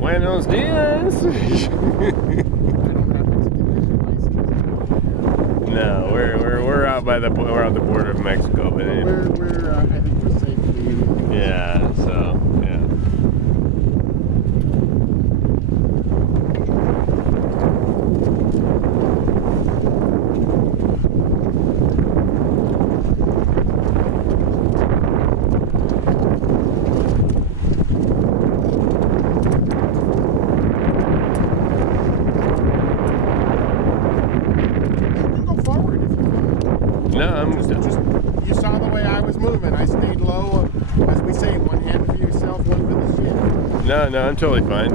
Buenos dias. No, we're out by we're on the border of Mexico, but we're I think we're safely. Yeah. So yeah. No, I'm just you saw the way I was moving. I stayed low, as we say, one hand for yourself, one for the ship. No, I'm totally fine.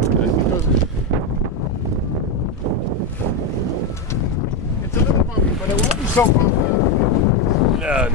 It's a little bumpy, but it won't be so bumpy. No.